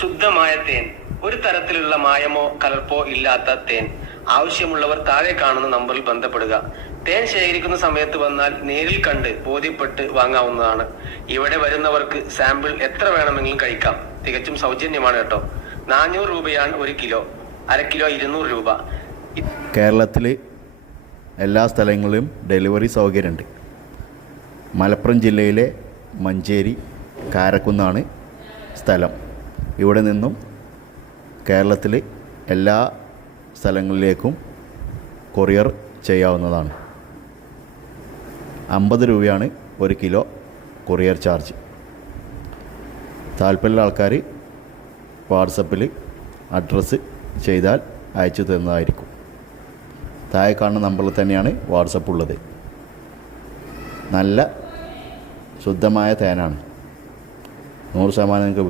ശുദ്ധമായ തേൻ, ഒരു തരത്തിലുള്ള മായമോ കലർപ്പോ ഇല്ലാത്ത തേൻ. ആവശ്യമുള്ളവർ താഴെ കാണുന്ന നമ്പറിൽ ബന്ധപ്പെടുക. തേൻ ശേഖരിക്കുന്ന സമയത്ത് വന്നാൽ നേരിൽ കണ്ട് ബോധ്യപ്പെട്ട് വാങ്ങാവുന്നതാണ്. ഇവിടെ വരുന്നവർക്ക് സാമ്പിൾ എത്ര വേണമെങ്കിലും കഴിക്കാം. തികച്ചും സൗജന്യമാണ് കേട്ടോ. 400 രൂപയാണ് 1 കിലോ. അര കിലോ 200 രൂപ. കേരളത്തിൽ എല്ലാ സ്ഥലങ്ങളിലും ഡെലിവറി സൗകര്യമുണ്ട്. മലപ്പുറം ജില്ലയിലെ മഞ്ചേരി കാരക്കുന്നാണ് സ്ഥലം. ഇവിടെ നിന്നും കേരളത്തിൽ എല്ലാ സ്ഥലങ്ങളിലേക്കും കൊറിയർ ചെയ്യാവുന്നതാണ്. 50 രൂപയാണ് 1 കിലോ കൊറിയർ ചാർജ്. താല്പര്യമുള്ള ആൾക്കാർ വാട്സപ്പിൽ അഡ്രസ്സ് ചെയ്താൽ അയച്ചു തരുന്നതായിരിക്കും. താഴെ കാണുന്ന നമ്പറിൽ തന്നെയാണ് വാട്സപ്പ് ഉള്ളത്. നല്ല ശുദ്ധമായ തേനാണ്. 100% നിങ്ങൾക്ക്